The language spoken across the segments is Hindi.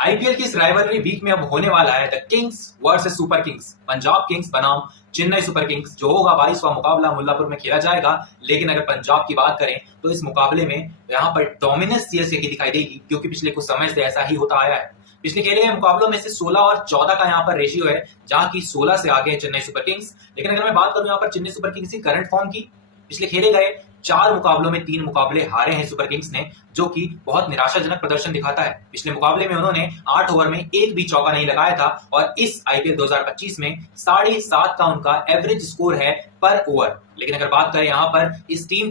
आईपीएल की इस राइवलरी वीक में अब होने वाला है the Kings versus super Kings. Punjab Kings बनाम चेन्नई सुपर किंग्स जो होगा 22वां मुकाबला मुल्लापुर में खेला जाएगा। लेकिन अगर पंजाब की बात करें तो इस मुकाबले में यहाँ पर डोमिनेंस सीएसके की दिखाई देगी, क्योंकि पिछले कुछ समय से ऐसा ही होता आया है। पिछले खेले गए मुकाबलों में से 16 और 14 का यहाँ पर रेशियो है, जहां की 16 से आगे है चेन्नई सुपर किंग्स। लेकिन अगर मैं बात करूं यहाँ पर चेन्नई सुपर किंग्स की करंट फॉर्म की, पिछले खेले गए 4 मुकाबलों में 3 मुकाबले हारे हैं सुपर किंग्स ने, जो कि बहुत निराशाजनक प्रदर्शन दिखाता है। पिछले मुकाबले में उन्होंने 8 ओवर में एक भी चौका नहीं लगाया था और इस आईपीएल 2025 में 7.5 का उनका एवरेज स्कोर है पर ओवर। लेकिन अगर बात करें यहाँ पर इस टीम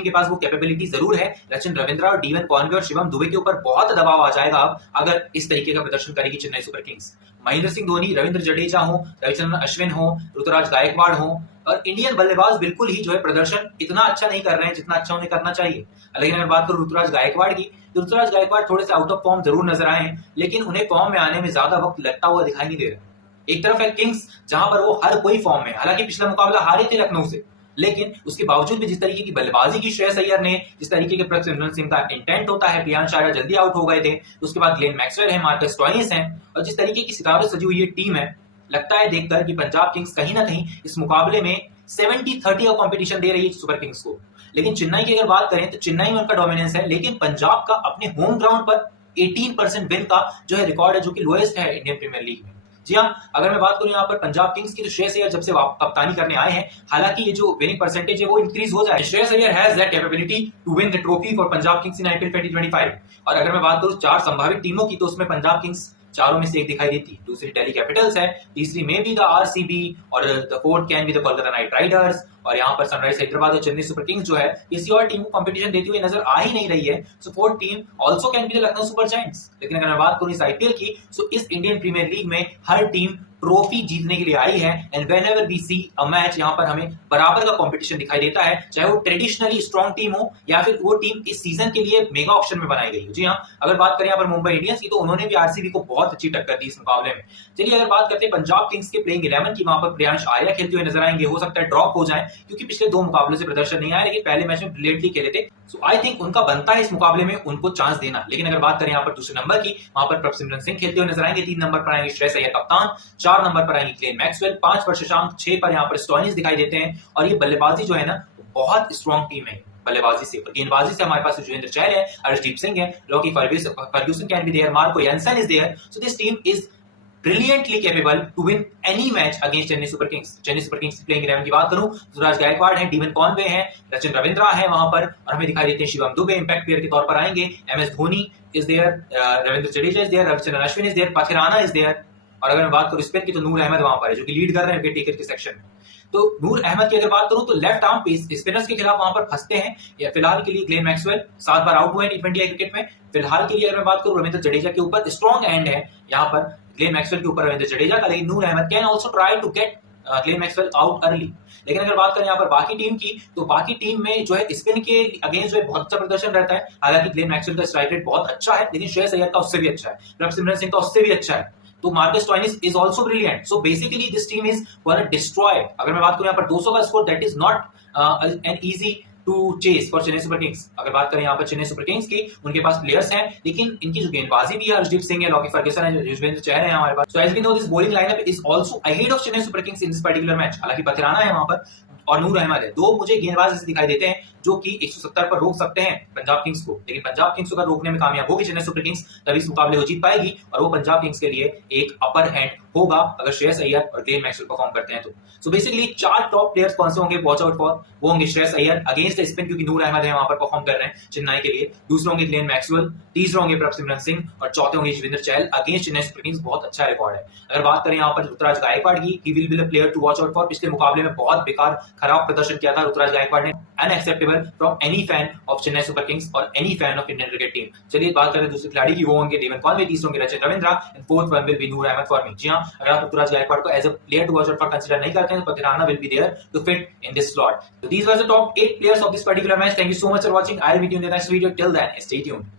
के पास वो कैपेबिलिटी जरूर है। रचिन रविंद्रा और डीवन कॉनवे और शिवम दुबे के ऊपर बहुत दबाव आ जाएगा अब अगर इस तरीके का प्रदर्शन करेगी चेन्नई सुपर किंग्स। महेंद्र सिंह धोनी, रविंद्र जडेजा हो, रविचंद्रन अश्विन हो, ऋतुराज गायकवाड़ हो और इंडियन बल्लेबाज बिल्कुल ही जो है प्रदर्शन इतना अच्छा नहीं कर रहे हैं जितना अच्छा उन्हें करना चाहिए। लेकिन अगर बात करूं ऋतुराज गायकवाड़ की, तो ऋतुराज गायकवाड़ थोड़े से आउट ऑफ फॉर्म जरूर नजर आए हैं, लेकिन उन्हें फॉर्म में आने में ज्यादा वक्त लगता हुआ दिखाई नहीं दे रहा। एक तरफ है किंग्स जहां पर वो हर कोई फॉर्म में, हालांकि पिछला मुकाबला हारे थे लखनऊ से, लेकिन उसके बावजूद भी जिस तरीके की बल्लेबाजी की श्रेयस अय्यर ने, जिस तरीके के प्रभसिमरन सिंह का इंटेंट होता है, प्रियांश आर्या जल्दी आउट हो गए थे, उसके बाद ग्लेन मैक्सवेल है, मार्कस स्टोइनिस है, और जिस तरीके की सितारों सजी हुई ये टीम है, लगता है देखकर कि पंजाब किंग्स कहीं ना कहीं इस मुकाबले में 70-30 का कंपटीशन दे रही है सुपर किंग्स को। लेकिन चेन्नई की अगर बात करें तो चेन्नई में उनका डोमिनेंस है, लेकिन पंजाब का अपने होम ग्राउंड पर 18% विन का जो है रिकॉर्ड है, जो कि लोएस्ट है इंडियन प्रीमियर लीग में। जी हाँ, अगर मैं बात करूं यहाँ पर पंजाब किंग्स की, तो श्रेयस अय्यर जब से कप्तानी करने आए हैं, हालांकि ये जो विनिंग परसेंटेज है वो इंक्रीज हो जाए। Shreyas Iyer has that capability to win the trophy for Punjab Kings in IPL 2025। और अगर मैं बात करूं 4 संभावित टीमों की, तो उसमें पंजाब किंग्स चारों में से एक दिखाई देती, दूसरी दिल्ली कैपिटल्स है, तीसरी में भी द आरसीबी और the fourth can be the Kolkata night Riders, और यहाँ पर सनराइज हैदराबाद और चेन्नई सुपर किंग्स जो है किसी और टीम को कंपटीशन देती हुई नजर आ ही नहीं रही है। So fourth team also can be the Lucknow super giants. लेकिन अगर मैं बात करूं इस आईपीएल की, सो इस इंडियन प्रीमियर लीग में हर टीम ट्रॉफी जीतने के लिए आई है, and whenever we see a match, यहाँ पर हमें बराबर का कंपटीशन दिखाई देता है, चाहे वो ट्रेडिशनली स्ट्रॉन्ग टीम हो या फिर वो टीम इस सीजन के लिए मेगा ऑप्शन में बनाई गई हो। जी हाँ, अगर बात करें यहाँ पर मुंबई इंडियंस की, तो उन्होंने भी आरसीबी को बहुत अच्छी टक्कर दी इस मुकाबले में। चलिए अगर बात करते हैं पंजाब किंग्स के प्लेइंग 11 की, वहां पर प्रियांश आर्या खेलते हुए नजर आएंगे, हो सकता है ड्रॉप हो जाए क्योंकि पिछले 2 मुकाबलों से प्रदर्शन नहीं आया, लेकिन पहले मैच में ब्रिलियंटली खेले थे। सो आई थिंक उनका बनता है इस मुकाबले में उनको चांस देना। लेकिन अगर बात करें यहाँ पर दूसरे नंबर की, वहां पर प्रभसिमरन सिंह खेलते हुए नजर आएंगे, 3 नंबर पर आएंगे श्रेयस अय्यर कप्तान, 4 नंबर पर आएंगे ग्लेन मैक्सवेल, 5 पर शशांक, 6 पर यहाँ पर स्टोइनिस दिखाई देते हैं। और ये बल्लेबाजी जो है ना, बहुत स्ट्रॉन्ग टीम है बल्लेबाजी से। और गेंदबाजी से हमारे पास युजवेंद्र चहल है, अर्शदीप सिंह है, Lockie Ferguson can be there, Marco Jansen is there. So this team is brilliantly capable to win any match against Chennai super Kings. Chennai super Kings की प्लेइंग 11 की बात करूं, ऋतुराज गायकवाड़ है, डीवन कॉनवे है, रचिन रविंद्रा है वहां पर, और हमें दिखाई देते हैं शिवम दुबे इंपैक्ट प्लेयर के तौर पर आएंगे, MS Dhoni is there, Ravindra Jadeja is there, Ravichandran Ashwin is there, Pathirana is there. और अगर मैं बात करूं स्पिन की, तो नूर अहमद वहां पर है, जो कि लीड कर रहे हैं विकेट टेकर के सेक्शन में। तो नूर अहमद की अगर बात करूं, तो लेफ्ट आर्म स्पिनर्स के खिलाफ वहां पर फंसते हैं। या फिलहाल के लिए ग्लेन मैक्सवेल 7 बार आउट हुए हैं T20 क्रिकेट में। फिलहाल के लिए अगर मैं बात करूं, रविंद्र जडेजा के ऊपर स्ट्रॉन्ग एंड है यहाँ पर ग्लेन मैक्सवेल के ऊपर रविंद्र जडेजा का, लेकिन Noor Ahmad can also try to get Glenn Maxwell out early. लेकिन अगर बात करें यहाँ पर बाकी टीम की, तो बाकी टीम में जो है स्पिन के अगेंस्ट जो है बहुत अच्छा प्रदर्शन रहता है। हालांकि ग्लेन मैक्सवेल का स्ट्राइक रेट बहुत अच्छा है, लेकिन श्रेयस अय्यर का उससे भी अच्छा है, प्रभसिमरन सिंह का उससे भी अच्छा है, तो Marcus Stoinis is also brilliant. So basically this team is gonna destroy. अगर मैं बात करूं यहाँ पर 200 का score, that is not an easy to chase for Chennai super Kings. अगर बात करें यहाँ पर चेन्नई सुपर किंग्स की, उनके पास प्लेयर्स हैं, लेकिन इनकी जो गेंदबाजी भी है, अर्शदीप सिंह है, लॉकी फर्ग्यूसन है, युजवेंद्र चहल है हमारे पास। So as we know this bowling lineup is also ahead of Chennai super kings in this particular match. हालांकि पथिराना है वहां पर और नूर अहमद है, 2 मुझे गेंदबाज ऐसे दिखाई देते हैं जो कि 170 पर रोक सकते हैं पंजाब किंग्स को। लेकिन पंजाब किंग्स को अगर रोकने में कामयाब होगी चेन्नई सुपर किंग्स, तभी इस मुकाबले को जीत पाएगी, और वो पंजाब किंग्स के लिए एक अपर हैंड होगा अगर श्रेयस अय्यर और ग्लेन मैक्सवेल परफॉर्म करते हैं तो। सो बेसिकली 4 टॉप प्लेयर्स कौन से होंगे वॉच आउट फॉर, वो होंगे Shreyas Iyer against the spin, क्योंकि नूर अहमद है वहां पर परफॉर्म कर रहे हैं चेन्नई के लिए, दूसरे होंगे ग्लेन मैक्सवेल, तीसरे होंगे प्रभसिमरन सिंह, और चौथे होंगे Yuzvendra Chahal against Chennai super Kings. बहुत अच्छा रिकॉर्ड है। अगर बात करें यहाँ पर ऋतुराज गायकवाड़ की, he will be the player to watch out for. पिछले मुकाबले में बहुत बेकार खराब प्रदर्शन किया था ऋतुराज गायकवाड़ ने, unacceptable from any fan of Chennai super kings और any fan of Indian cricket team. चलिए बात करें दूसरे खिलाड़ी की, वो होंगे डीवन कॉनवे, तीसरे होंगे Rachin Ravindra, and fourth one will be Noor Ahmad for me. जी हाँ, अगर आप ऋतुराज गायकवाड़ को as a player to watch out for consider नहीं करते हैं, तो Pathirana will be there to fit in this slot. So these were the top 8 players of this particular match. Thank you so much for watching. I'll meet you in the next video. Till then, stay tuned.